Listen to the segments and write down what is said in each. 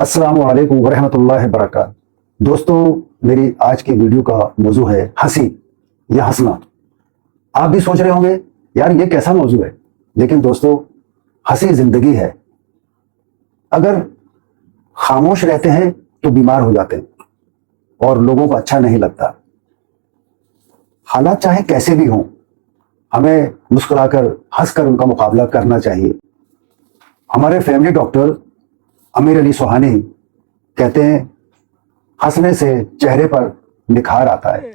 अस्सलामु अलैकुम वरहमतुल्लाहि वबरकातुहू। दोस्तों, मेरी आज की वीडियो का मौजू है हंसी या हंसना। आप भी सोच रहे होंगे यार ये कैसा मौजू है, लेकिन दोस्तों हंसी जिंदगी है। अगर खामोश रहते हैं तो बीमार हो जाते हैं और लोगों को अच्छा नहीं लगता। हालात चाहे कैसे भी हों, हमें मुस्कुराकर हंसकर उनका मुकाबला करना चाहिए। हमारे फैमिली डॉक्टर अमीर अली सुहानी कहते हैं हंसने से चेहरे पर निखार आता है।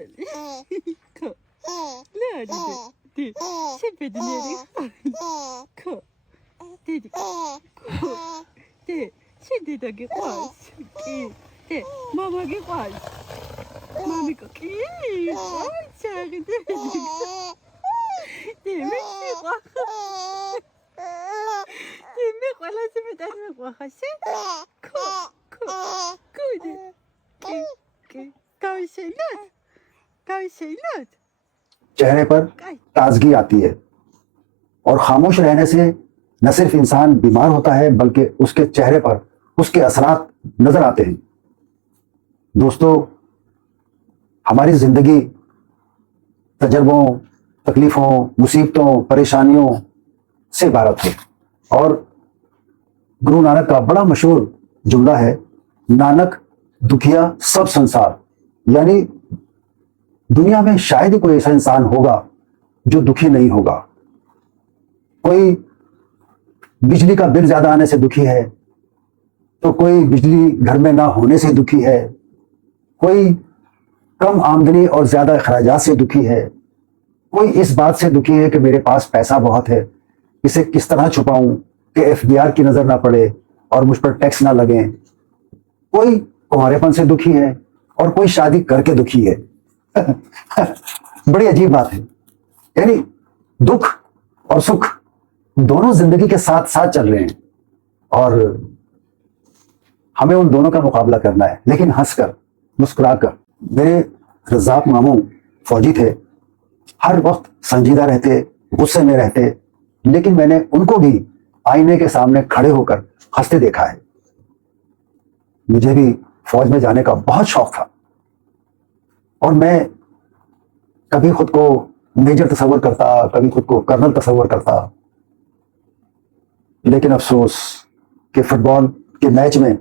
चेहरे पर ताजगी आती है और खामोश रहने से न सिर्फ इंसान बीमार होता है बल्कि उसके चेहरे पर उसके असरात नजर आते हैं। दोस्तों, हमारी जिंदगी तजर्बों, तकलीफों, मुसीबतों, परेशानियों से इबारत है और गुरु नानक का बड़ा मशहूर जुमला है, नानक दुखिया सब संसार। यानी दुनिया में शायद ही कोई ऐसा इंसान होगा जो दुखी नहीं होगा। कोई बिजली का बिल ज्यादा आने से दुखी है, तो कोई बिजली घर में ना होने से दुखी है, कोई कम आमदनी और ज्यादा अखराजात से दुखी है, कोई इस बात से दुखी है कि मेरे पास पैसा बहुत है, इसे किस तरह छुपाऊं कि एफबीआर की नजर ना पड़े और मुझ पर टैक्स ना लगे। कोई कुंवारेपन से दुखी है और कोई शादी करके दुखी है। बड़ी अजीब बात है, यानी दुख और सुख दोनों जिंदगी के साथ साथ चल रहे हैं और हमें उन दोनों का मुकाबला करना है, लेकिन हंसकर, मुस्कुराकर। मेरे रज़ाक मामू फौजी थे, हर वक्त संजीदा रहते, गुस्से में रहते, लेकिन मैंने उनको भी आईने के सामने खड़े होकर हंसते देखा है। मुझे भी फौज में जाने का बहुत शौक था और मैं कभी खुद को मेजर तस्वर करता, कभी खुद को कर्नल तस्वर करता, लेकिन अफसोस कि फुटबॉल के मैच में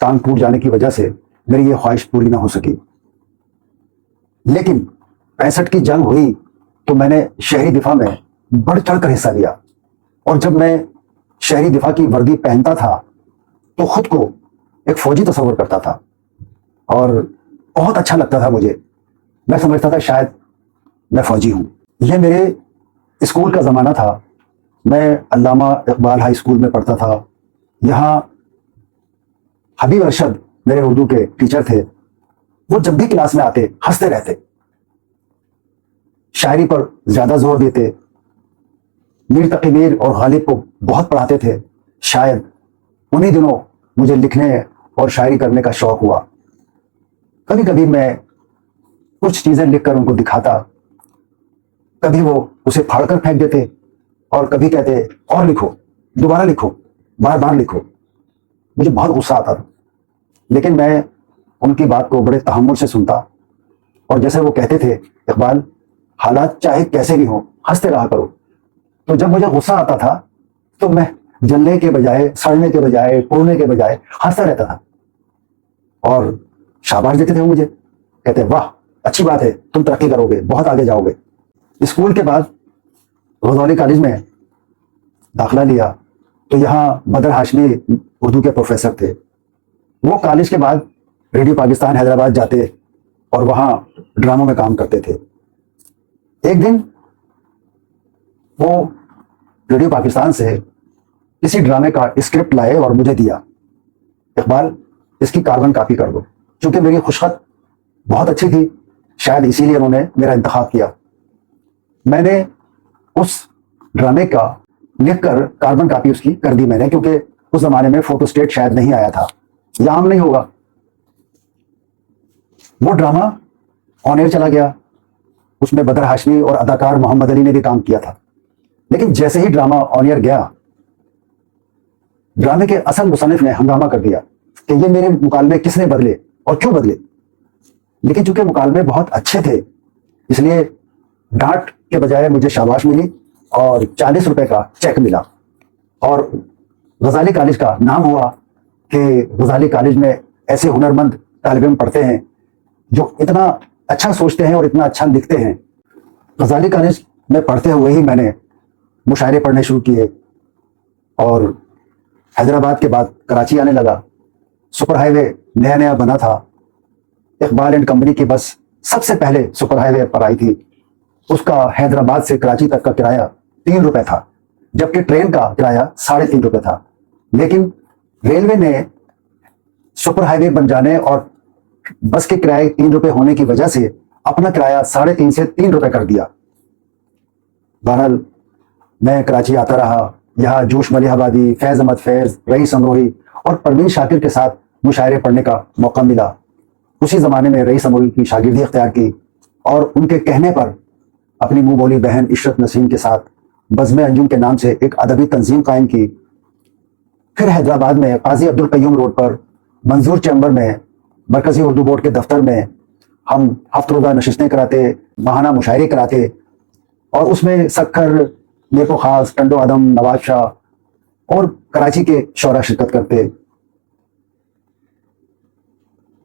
टांग टूट जाने की वजह से मेरी ये ख्वाहिश पूरी ना हो सकी। लेकिन 65 की जंग हुई तो मैंने शहरी दिफा में बढ़ चढ़ कर हिस्सा लिया और जब मैं शहरी दिफा की वर्दी पहनता था तो खुद को एक फौजी तस्वर करता था और बहुत अच्छा लगता था मुझे। मैं समझता था शायद मैं फौजी हूं। यह मेरे स्कूल का ज़माना था। मैं अल्लामा इकबाल हाई स्कूल में पढ़ता था। यहाँ हबीब अरशद मेरे उर्दू के टीचर थे। वो जब भी क्लास में आते हंसते रहते, शायरी पर ज़्यादा जोर देते। मीर तकी मीर और गालिब को बहुत पढ़ाते थे। शायद उन्हीं दिनों मुझे लिखने और शायरी करने का शौक हुआ। कभी कभी मैं कुछ चीज़ें लिखकर उनको दिखाता, कभी वो उसे फाड़कर फेंक देते और कभी कहते और लिखो, दोबारा लिखो, बार बार लिखो। मुझे बहुत गुस्सा आता था, लेकिन मैं उनकी बात को बड़े तहम्मुल से सुनता और जैसे वो कहते थे, इकबाल हालात चाहे कैसे भी हो हंसते रहा करो। तो जब मुझे गुस्सा आता था तो मैं जलने के बजाय, सड़ने के बजाय, पोड़ने के बजाय हंसता रहता था और शाबाश देते थे वो मुझे, कहते वाह अच्छी बात है, तुम तरक्की करोगे, बहुत आगे जाओगे। स्कूल के बाद गज़ौली कॉलेज में दाखिला लिया तो यहाँ बदर हाशमी उर्दू के प्रोफेसर थे। वो कॉलेज के बाद रेडियो पाकिस्तान हैदराबाद जाते और वहाँ ड्रामों में काम करते थे। एक दिन वो रेडियो पाकिस्तान से किसी ड्रामे का स्क्रिप्ट लाए और मुझे दिया, इकबाल इसकी कार्बन कॉपी कर दो। क्योंकि मेरी खुशखत बहुत अच्छी थी, शायद इसीलिए उन्होंने मेरा इंतखाब किया। मैंने उस ड्रामे का लिखकर कार्बन कॉपी उसकी कर दी मैंने, क्योंकि उस जमाने में फोटोस्टेट शायद नहीं आया था या आम नहीं होगा। वो ड्रामा ऑन एयर चला गया। उसमें बदर हाशमी और अदाकार मोहम्मद अली ने भी काम किया था। लेकिन जैसे ही ड्रामा ऑन एयर गया, ड्रामे के असल मुसन्निफ ने हंगामा कर दिया कि ये मेरे मुकालमे किसने बदले और क्यों बदले, लेकिन चूंकि मुकालमे बहुत अच्छे थे इसलिए डांट के बजाय मुझे शाबाश मिली और 40 रुपए का चेक मिला। और गजाली कॉलेज का नाम हुआ कि गजाली कॉलेज में ऐसे हुनरमंद तालिब इल्म पढ़ते हैं जो इतना अच्छा सोचते हैं और इतना अच्छा लिखते हैं। गजाली कॉलेज में पढ़ते हुए ही मैंने मुशायरे पढ़ने शुरू किए और हैदराबाद के बाद कराची आने लगा। सुपर हाईवे नया नया बना था, इकबाल एंड कंपनी की बस सबसे पहले सुपर हाईवे पर आई थी। उसका हैदराबाद से कराची तक का किराया 3 रुपए था, जबकि ट्रेन का किराया 3.5 रुपए था। लेकिन रेलवे ने सुपर हाईवे बन जाने और बस के किराए 3 रुपए होने की वजह से अपना किराया 3.5 से 3 रुपए कर दिया। बहरहाल मैं कराची आता रहा, यहाँ जोश मलिहाबादी, फैज अहमद फैज, रईस अमरोही और परवीन शाकिर के साथ मुशायरे पढ़ने का मौका मिला। उसी जमाने में रईस अमरोही की शागिर्दी इख्तियार की और उनके कहने पर अपनी मुंह बोली बहन इशरत नसीम के साथ बज़्म अंजुम के नाम से एक अदबी तंजीम कायम की। फिर हैदराबाद में काजी अब्दुल कय्यूम रोड पर मंजूर चैम्बर में मरकजी उर्दू बोर्ड के दफ्तर में हम हफ्त रोज़ा नशिस्तें कराते, माहाना मुशायरे कराते और उसमें सक्खर, नेको खास, टंडो आदम, नवाज शाह और कराची के शोरा शिरकत करते।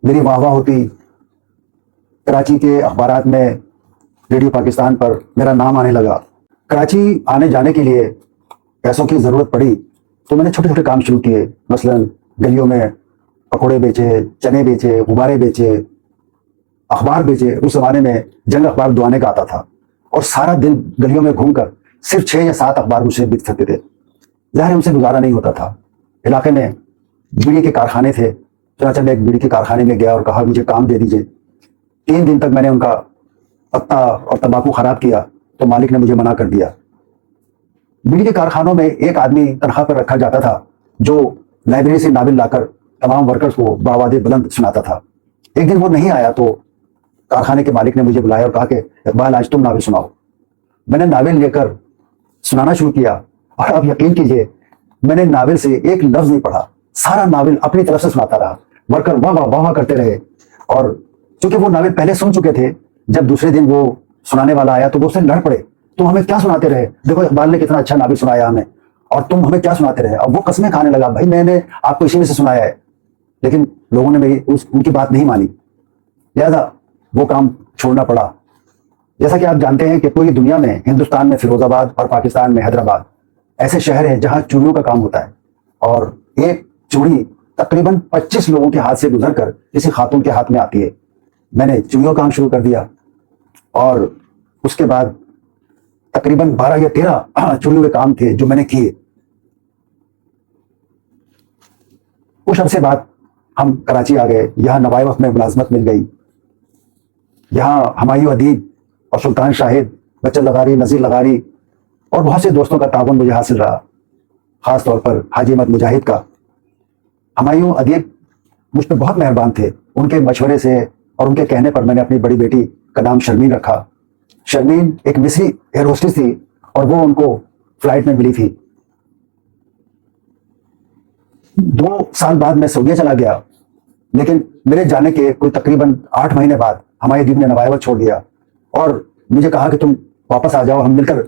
मेरी वाह वाह होती, कराची के अखबारात में, रेडियो पाकिस्तान पर मेरा नाम आने लगा। कराची आने जाने के लिए पैसों की ज़रूरत पड़ी तो मैंने छोटे छोटे काम शुरू किए। मसलन गलियों में पकौड़े बेचे, चने बेचे, गुब्बारे बेचे, अखबार बेचे। उस ज़माने में जंग अखबार दुआने का आता था और सारा दिन गलियों में घूमकर सिर्फ 6 या 7 अखबार मुझसे बिक सकते थे। ज़ाहिर उनसे गुजारा नहीं होता था। इलाके में बीड़ी के कारखाने थे, चनाचा मैं एक बीड़ी के कारखाने में गया और कहा मुझे काम दे दीजिए। 3 दिन तक मैंने उनका पत्ता और तंबाकू खराब किया तो मालिक ने मुझे मना कर दिया। बीड़ी के कारखानों में एक आदमी तनख्वाह पर रखा जाता था जो लाइब्रेरी से नावल लाकर तमाम वर्कर्स को बावादे बुलंद सुनाता था। एक दिन वो नहीं आया तो कारखाने के मालिक ने मुझे बुलाया और कहा कि इकबाल आज तुम नावल सुनाओ। मैंने नावल लेकर सुनाना शुरू किया और अब यकीन कीजिए मैंने नावल से एक लफ्ज नहीं पढ़ा, सारा नावल अपनी तरफ से सुनाता रहा। वर्कर वाह वाह वाह करते रहे और चूंकि वो नावल पहले सुन चुके थे, जब दूसरे दिन वो सुनाने वाला आया तो वो उससे लड़ पड़े, तुम हमें क्या सुनाते रहे, देखो इकबाल ने कितना अच्छा नावल सुनाया हमें और तुम हमें क्या सुनाते रहे। अब वो कस्में खाने लगा, भाई मैंने आपको इसी में से सुनाया है। लेकिन लोगों ने मेरी उनकी बात नहीं मानी, लिहाजा वो काम छोड़ना पड़ा। जैसा कि आप जानते हैं कि पूरी दुनिया में, हिंदुस्तान में फिरोजाबाद और पाकिस्तान में हैदराबाद ऐसे शहर हैं जहां चूड़ियों का काम होता है और एक चूड़ी तकरीबन 25 लोगों के हाथ से गुजरकर किसी खातून के हाथ में आती है। मैंने चूड़ियों का काम शुरू कर दिया और उसके बाद तकरीबन 12 या 13 चूड़ियों के काम थे जो मैंने किए। कुछ अरसे बाद हम कराची आ गए, यहाँ नवाए वक्त में मुलाजमत मिल गई। यहाँ हुमायूं अदीब और सुल्तान शाहिद, बच्चन लगारी, नज़ीर लगारी और बहुत से दोस्तों का ताउन मुझे हासिल रहा, ख़ास तौर पर हाजी अहमद मुजाहिद का। हुमायूं अदीब मुझ पर बहुत मेहरबान थे। उनके मशवरे से और उनके कहने पर मैंने अपनी बड़ी बेटी का नाम शर्मीन रखा। शर्मीन एक मिस्री एयर होस्टेस थी और वो उनको फ्लाइट में मिली थी। 2 साल बाद मैं सऊदीया चला गया, लेकिन मेरे जाने के कोई तकरीबन 8 महीने बाद हमारे दीप ने नवाया छोड़ दिया और मुझे कहा कि तुम वापस आ जाओ, हम मिलकर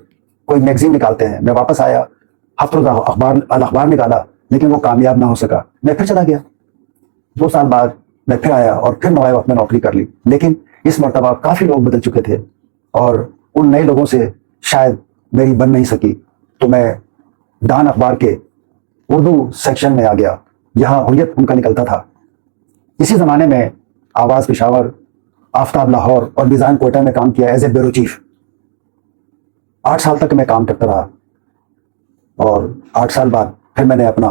कोई मैगजीन निकालते हैं। मैं वापस आया, हफ्तों अखबार निकाला, लेकिन वो कामयाब ना हो सका। मैं फिर चला गया। 2 साल बाद मैं फिर आया और फिर नवाए वक्त में नौकरी कर ली। लेकिन इस मरतबा काफ़ी लोग बदल चुके थे और उन नए लोगों से शायद मेरी बन नहीं सकी, तो मैं डान अखबार के उर्दू सेक्शन में आ गया। यहाँ हुर्रियत उनका निकलता था। इसी ज़माने में आवाज़ पेशावर, आफ्ताब लाहौर और मिज़ान कोयटा में काम किया एज ए ब्यूरो चीफ। 8 साल तक मैं काम करता रहा और 8 साल बाद फिर मैंने अपना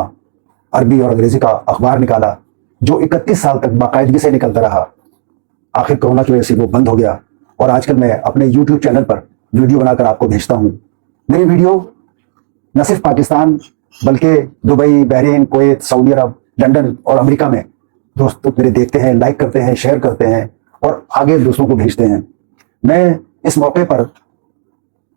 अरबी और अंग्रेज़ी का अखबार निकाला जो 31 साल तक बाकायदगी से निकलता रहा। आखिर कोरोना की वजह से वो बंद हो गया और आजकल मैं अपने यूट्यूब चैनल पर वीडियो बनाकर आपको भेजता हूँ। मेरी वीडियो न सिर्फ पाकिस्तान बल्कि दुबई, बहरीन, कुवैत, सऊदी अरब, लंदन और अमेरिका में दोस्त मेरे देखते हैं, लाइक करते हैं, शेयर करते हैं और आगे दूसरों को भेजते हैं। मैं इस मौके पर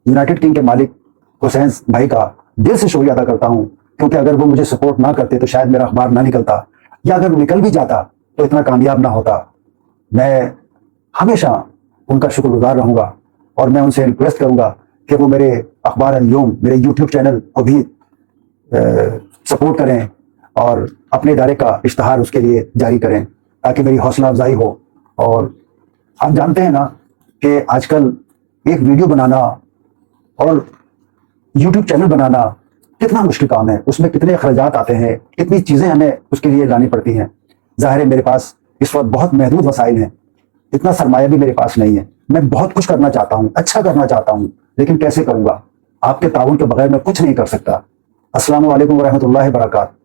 यूनाइटेड किंग के मालिक हुसैन भाई का दिल से शुक्रिया अदा करता हूँ, क्योंकि अगर वो मुझे सपोर्ट ना करते तो शायद मेरा अखबार ना निकलता। या अगर निकल भी जाता तो इतना कामयाब ना होता। मैं हमेशा उनका शुक्रगुजार रहूंगा और मैं उनसे रिक्वेस्ट करूंगा कि वो मेरे अखबार अल-यौम, मेरे यूट्यूब चैनल को भी सपोर्ट करें और अपने इदारे का इश्तहार उसके लिए जारी करें ताकि मेरी हौसला अफजाई हो। और आप जानते हैं ना कि आजकल एक वीडियो बनाना और यूट्यूब चैनल बनाना कितना मुश्किल काम है, उसमें कितने अखराजात आते हैं, कितनी चीज़ें हमें उसके लिए लानी पड़ती हैं। ज़ाहिर है मेरे पास इस वक्त बहुत महदूद वसाइल हैं, इतना सरमाया भी मेरे पास नहीं है। मैं बहुत कुछ करना चाहता हूँ, अच्छा करना चाहता हूँ, लेकिन कैसे करूँगा? आपके ताउन के बगैर मैं कुछ नहीं कर सकता। अस्सलामु अलैकुम व रहमतुल्लाहि व बरकातहू।